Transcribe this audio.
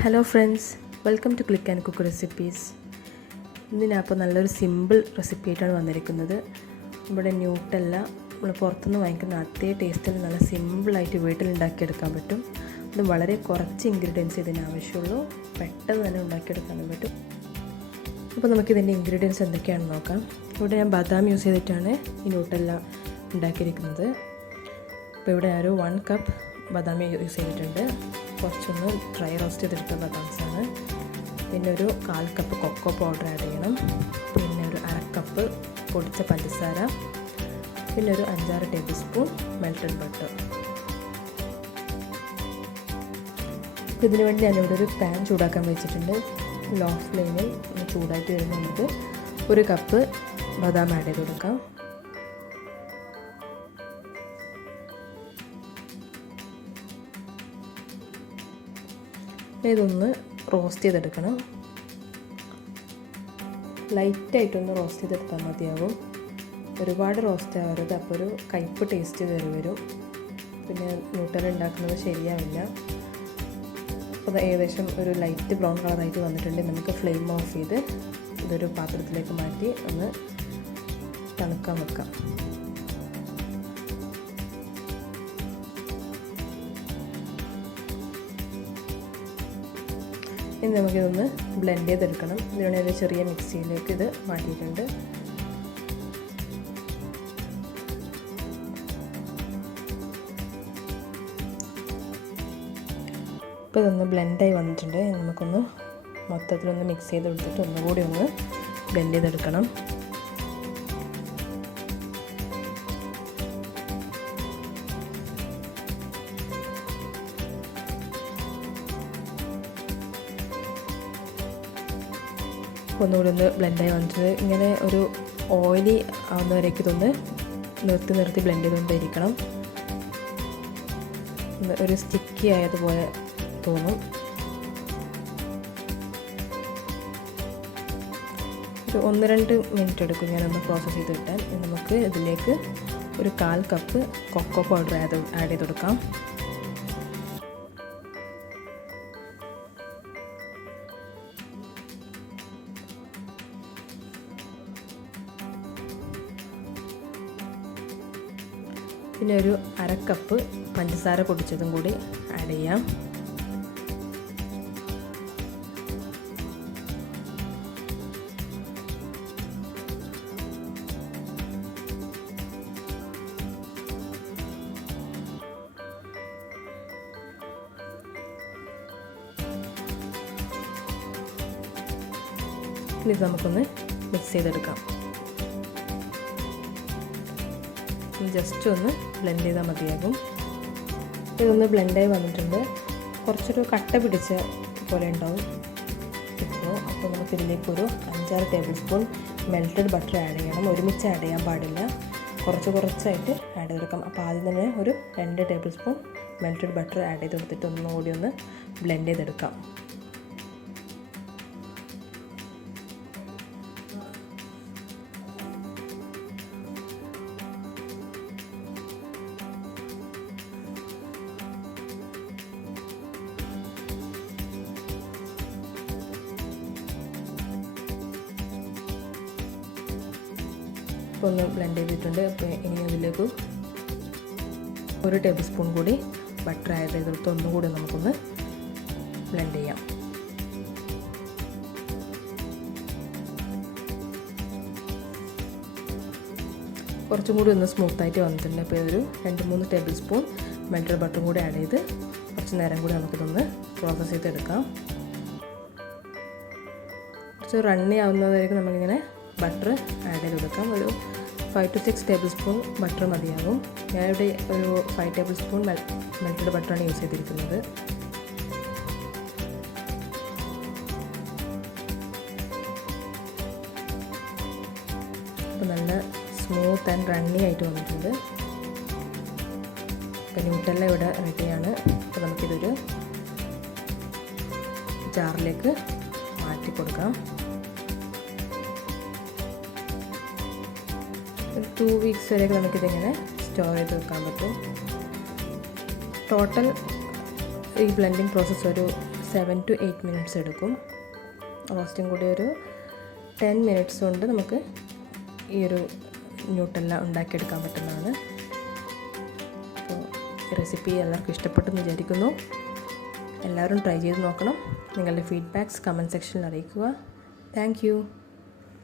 Hello friends, welcome to click and cook recipes. ഇന്ന് ഞാൻ അപ്പോൾ നല്ലൊരു സിമ്പിൾ റെസിപ്പി ആയിട്ടാണ് വന്നിരിക്കുന്നത്. ഇവിടെ ന്യൂട്ടെല്ല നമ്മൾ പുറത്തുനിന്ന് വാങ്ങിക്കുന്ന അതേ ടേസ്റ്റിൽ നല്ല സിമ്പിളായിട്ട് വീട്ടിലുണ്ടാക്കിയെടുക്കാൻ പറ്റും. ഇത് വളരെ കുറച്ച് ഇൻഗ്രീഡിയൻസ് ഇതിന് ആവശ്യമുള്ളൂ, പെട്ടെന്ന് തന്നെ ഉണ്ടാക്കിയെടുക്കാനും പറ്റും. അപ്പോൾ നമുക്കിതിൻ്റെ ഇൻഗ്രീഡിയൻസ് എന്തൊക്കെയാണെന്ന് നോക്കാം. ഇവിടെ ഞാൻ ബദാം യൂസ് ചെയ്തിട്ടാണ് ഈ ന്യൂട്ടെല്ല ഉണ്ടാക്കിയിരിക്കുന്നത്. അപ്പോൾ ഇവിടെ ഒരു 1 കപ്പ് ബദാം യൂസ് ചെയ്തിട്ടുണ്ട്. കുറച്ചൊന്ന് ഡ്രൈ റോസ്റ്റ് ചെയ്തെടുത്ത ബദാംസാണ്. പിന്നെ ഒരു 1/4 കപ്പ് കൊക്കോ പൗഡർ ആഡ് ചെയ്യണം. പിന്നെ ഒരു 1/2 കപ്പ് പൊടിച്ച പഞ്ചസാര. പിന്നെ ഒരു 5-6 ടേബിൾ സ്പൂൺ മെൽറ്റഡ് ബട്ടർ. ഇതിനു വേണ്ടി ഞാനിവിടെ ഒരു പാൻ ചൂടാക്കാൻ വെച്ചിട്ടുണ്ട്. ലോ ഫ്ലെയിമിൽ ചൂടായിട്ട് വരുമ്പോൾ നമുക്ക് 1 കപ്പ് ബദാം ആഡ് ചെയ്ത് കൊടുക്കാം. ഇതൊന്ന് റോസ്റ്റ് ചെയ്തെടുക്കണം. ലൈറ്റായിട്ടൊന്ന് റോസ്റ്റ് ചെയ്തെടുത്താൽ മതിയാകും. ഒരുപാട് റോസ്റ്റ് ആവരുത്, അപ്പോൾ ഒരു കയ്പ്പ് ടേസ്റ്റ് കയറി വരും. പിന്നെ ന്യൂട്ടെല്ല ഉണ്ടാക്കുന്നത് ശരിയാവില്ല. അപ്പോൾ ഏകദേശം ഒരു ലൈറ്റ് ബ്രൗൺ കളറായിട്ട് വന്നിട്ടുണ്ട്. നമുക്ക് ഫ്ലെയിം ഓഫ് ചെയ്ത് ഇതൊരു പാത്രത്തിലേക്ക് മാറ്റി ഒന്ന് തണുക്കാൻ വെക്കാം. ഇനി നമുക്കിതൊന്ന് ബ്ലെൻഡ് ചെയ്തെടുക്കണം. ഇതിനാണ് ഒരു ചെറിയ മിക്സിയിലേക്ക് ഇത് മാറ്റിയിട്ടുണ്ട്. ഇപ്പോൾ ഇതൊന്ന് ബ്ലെൻഡായി വന്നിട്ടുണ്ട്. നമുക്കൊന്ന് മൊത്തത്തിലൊന്ന് മിക്സ് ചെയ്ത് കൊടുത്തിട്ട് ഒന്നുകൂടി ഒന്ന് ബ്ലെൻഡ് ചെയ്തെടുക്കണം. ഒന്നുകൂടി ഒന്ന് ബ്ലെൻഡായി വന്നിട്ട് ഇങ്ങനെ ഒരു ഓയിലി ആവുന്നവരേക്ക് ഇതൊന്ന് നിർത്തി ബ്ലെൻഡ് ചെയ്തുകൊണ്ടിരിക്കണം. ഒരു സ്റ്റിക്കി ആയതുപോലെ തോന്നും. ഒരു 1-2 മിനിറ്റ് എടുക്കും ഞാനൊന്ന് പ്രോസസ്സ് ചെയ്ത് കിട്ടാൻ. നമുക്ക് ഇതിലേക്ക് ഒരു 1/4 കപ്പ് കൊക്കോ പൗഡർ ആഡ് ചെയ്ത് കൊടുക്കാം. പിന്നെ ഒരു 1/2 കപ്പ് പഞ്ചസാര പൊടിച്ചതും കൂടി ആഡ് ചെയ്യാം. ഇനി നമുക്കൊന്ന് മിക്സ് ചെയ്തെടുക്കാം. ജസ്റ്റ് ഒന്ന് ബ്ലെൻഡ് ചെയ്താൽ മതിയാകും. ഇതൊന്ന് ബ്ലെൻഡായി വന്നിട്ടുണ്ട്. കുറച്ചൊരു കട്ട പിടിച്ച പോലെ ഉണ്ടാവും അപ്പോൾ നമുക്കിതിലേക്കൊരു 5-6 table spoon melted butter add ചെയ്യണം. ഒരുമിച്ച് ആഡ് ചെയ്യാൻ പാടില്ല, കുറച്ചായിട്ട് ആഡ് ചെയ്തെടുക്കാം. അപ്പോൾ ആദ്യം തന്നെ ഒരു 2 table spoon melted butter add ചെയ്ത് കൊടുത്തിട്ട് ഒന്നുകൂടി ഒന്ന് ബ്ലെൻഡ് ചെയ്തെടുക്കാം. ഒന്ന് ബ്ലെൻഡ് ചെയ്തിട്ടുണ്ട്. അപ്പോൾ ഇനി അതിലേക്ക് 1 ടേബിൾ സ്പൂൺ കൂടി ബട്ടർ ആഡ് ചെയ്തെടുത്ത് ഒന്നുകൂടി നമുക്കൊന്ന് ബ്ലെൻഡ് ചെയ്യാം. കുറച്ചും കൂടി ഒന്ന് സ്മൂത്തായിട്ട് വന്നിട്ടുണ്ട്. അപ്പോൾ ഇതൊരു 2-3 ടേബിൾ സ്പൂൺ മെൽറ്റഡ് ബട്ടറും കൂടി ആഡ് ചെയ്ത് കുറച്ച് നേരം കൂടി നമുക്കിതൊന്ന് പ്രോസസ്സ് ചെയ്തെടുക്കാം. കുറച്ച് റണ്ണി ആവുന്നതായിരിക്കും നമുക്കിങ്ങനെ ബട്ടർ ആഡ് ചെയ്ത് കൊടുക്കാം. ഒരു 5-6 ടേബിൾ സ്പൂൺ ബട്ടർ മതിയാകും. ഞാനിവിടെ ഒരു 5 ടേബിൾ സ്പൂൺ മെൽറ്റഡ് ബട്ടറാണ് യൂസ് ചെയ്തിരിക്കുന്നത്. അപ്പോൾ നല്ല സ്മൂത്ത് ആൻഡ് റണ്ണി ആയിട്ട് വന്നിട്ടുണ്ട്. അപ്പോൾ ന്യൂട്ടെല്ല ഇവിടെ റെഡിയാണ്. അപ്പോൾ നമുക്കിതൊരു ജാറിലേക്ക് മാറ്റി കൊടുക്കാം. 2 വീക്സ് വരെയൊക്കെ നമുക്കിതിങ്ങനെ സ്റ്റോർ ചെയ്ത് വെക്കാൻ പറ്റും. ടോട്ടൽ ഈ ബ്ലെൻഡിങ് പ്രോസസ്സ് ഒരു 7 to 8 മിനിറ്റ്സ് എടുക്കും. റോസ്റ്റിംഗ് കൂടി ഒരു 10 മിനിറ്റ്സ് കൊണ്ട് നമുക്ക് ഈ ഒരു ന്യൂട്ടെല്ല ഉണ്ടാക്കിയെടുക്കാൻ പറ്റുന്നതാണ്. അപ്പോൾ ഈ റെസിപ്പി എല്ലാവർക്കും ഇഷ്ടപ്പെട്ടെന്ന് വിചാരിക്കുന്നു. എല്ലാവരും ട്രൈ ചെയ്ത് നോക്കണം. നിങ്ങളുടെ ഫീഡ്ബാക്ക്സ് കമൻറ്റ് സെക്ഷനിൽ അറിയിക്കുക. Thank you.